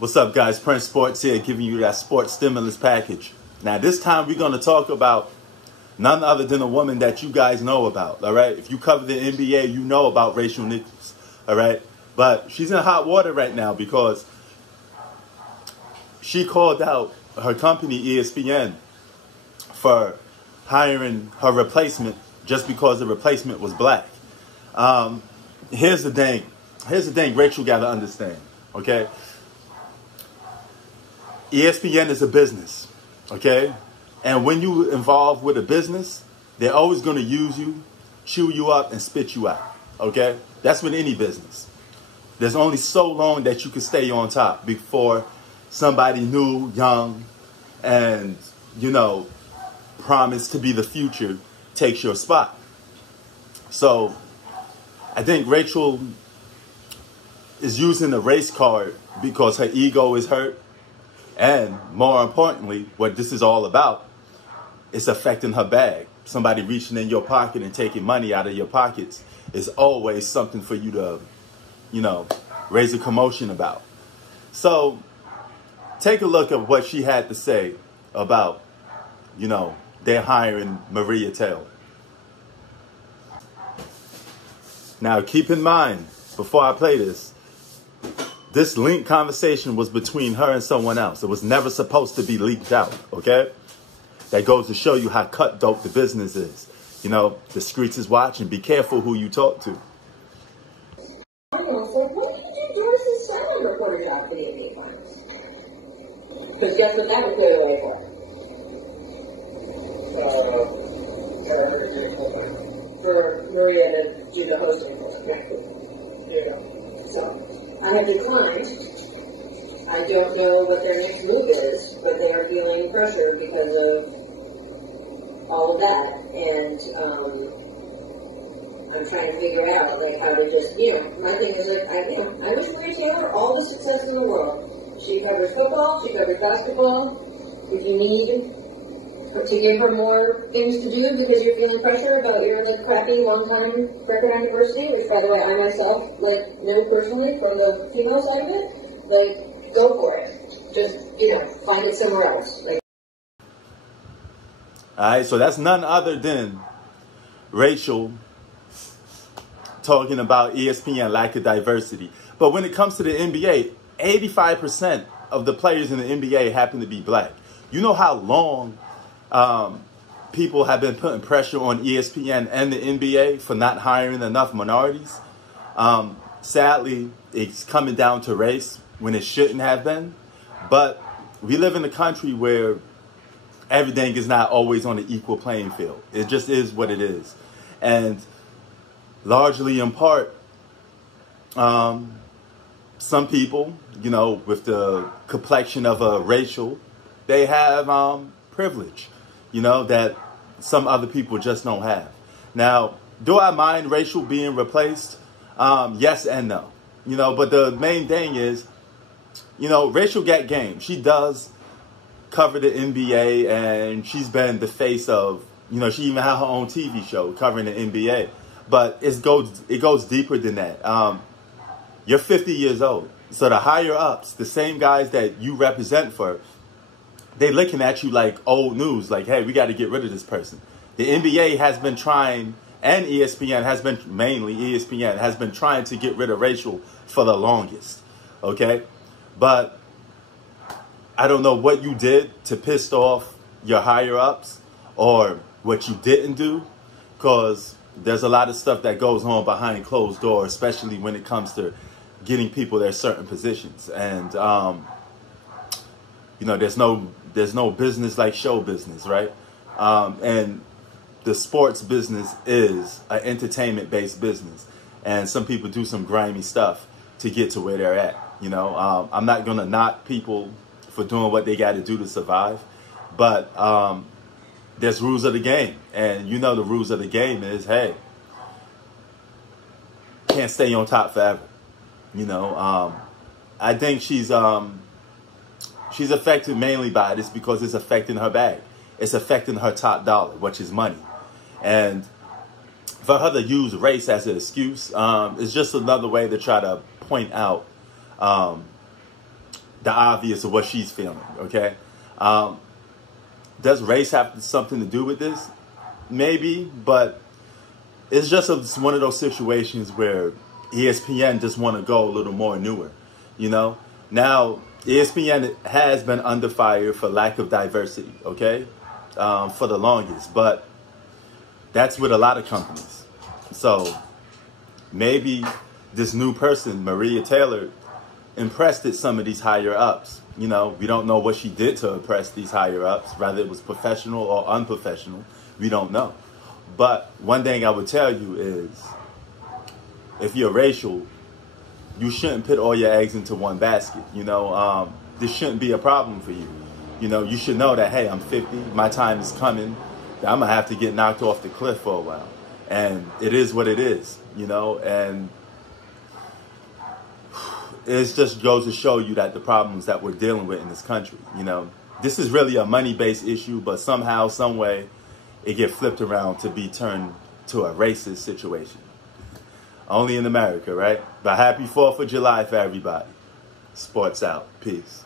What's up, guys? Prince Sports here, giving you that sports stimulus package. Now, this time we're going to talk about none other than a woman that you guys know about, all right? If you cover the NBA, you know about Rachel Nichols, all right? But she's in hot water right now because she called out her company, ESPN, for hiring her replacement just because the replacement was black. Here's the thing Rachel got to understand, okay? ESPN is a business, okay? And when you involved with a business, they're always going to use you, chew you up, and spit you out, okay? That's with any business. There's only so long that you can stay on top before somebody new, young, and, promised to be the future takes your spot. So I think Rachel is using the race card because her ego is hurt. And more importantly, what this is all about, it's affecting her bag. Somebody reaching in your pocket and taking money out of your pockets is always something for you to, raise a commotion about. So take a look at what she had to say about, they're hiring Maria Taylor. Now, keep in mind, before I play this linked conversation was between her and someone else. It was never supposed to be leaked out, okay? That goes to show you how cutthroat the business is. The streets is watching. Be careful who you talk to. Because guess what that would clear the way for? For Maria to do the hosting for us. Yeah. So, I have declined. I don't know what their next move is, but they are feeling pressure because of all of that. And I'm trying to figure out how to just, my thing is that I wish Maria Taylor all the success in the world. She covers football, she covers basketball. If you need to give her more things to do because you're feeling pressure about your crappy long-time record on diversity, which, by the way, I myself know personally from the female side of it, go for it. Just, find it somewhere else. All right, so that's none other than Rachel talking about ESPN lack of diversity. But when it comes to the NBA, 85% of the players in the NBA happen to be black. You know how long people have been putting pressure on ESPN and the NBA for not hiring enough minorities? Sadly, it's coming down to race when it shouldn't have been. But we live in a country where everything is not always on an equal playing field. It just is what it is. And largely in part, some people, with the complexion of a Rachel, they have privilege, that some other people just don't have. Now, do I mind Rachel being replaced? Yes and no. But the main thing is, Rachel got game. She does cover the NBA, and she's been the face of, she even had her own TV show covering the NBA. But it goes deeper than that. You're 50 years old. So the higher ups, the same guys that you represent for, they looking at you like old news, like, hey, we got to get rid of this person. The NBA has been trying, and ESPN has been, mainly ESPN, has been trying to get rid of Rachel for the longest, okay? But I don't know what you did to piss off your higher ups or what you didn't do, because there's a lot of stuff that goes on behind closed doors, especially when it comes to getting people their certain positions. And, there's no business like show business, right? And the sports business is an entertainment-based business. And some people do some grimy stuff to get to where they're at, I'm not going to knock people for doing what they got to do to survive. But there's rules of the game. And the rules of the game is, hey, can't stay on top forever. I think she's affected mainly by this because it's affecting her bag. It's affecting her top dollar, which is money. And for her to use race as an excuse is just another way to try to point out the obvious of what she's feeling, okay? Does race have something to do with this? Maybe, but it's just one of those situations where ESPN just want to go a little more newer, you know? Now, ESPN has been under fire for lack of diversity, okay? For the longest, but that's with a lot of companies. So maybe this new person, Maria Taylor, impressed at some of these higher ups. You know, we don't know what she did to impress these higher ups, whether it was professional or unprofessional. We don't know. But one thing I would tell you is, if you're racial, you shouldn't put all your eggs into one basket. You know, this shouldn't be a problem for you. You know, you should know that, hey, I'm 50, my time is coming, that I'm going to have to get knocked off the cliff for a while. And it is what it is, you know, and it just goes to show you that the problems that we're dealing with in this country, you know, this is really a money-based issue, but somehow, some way, it get flipped around to be turned to a racist situation. Only in America, right? But happy 4th of July for everybody. Sports out. Peace.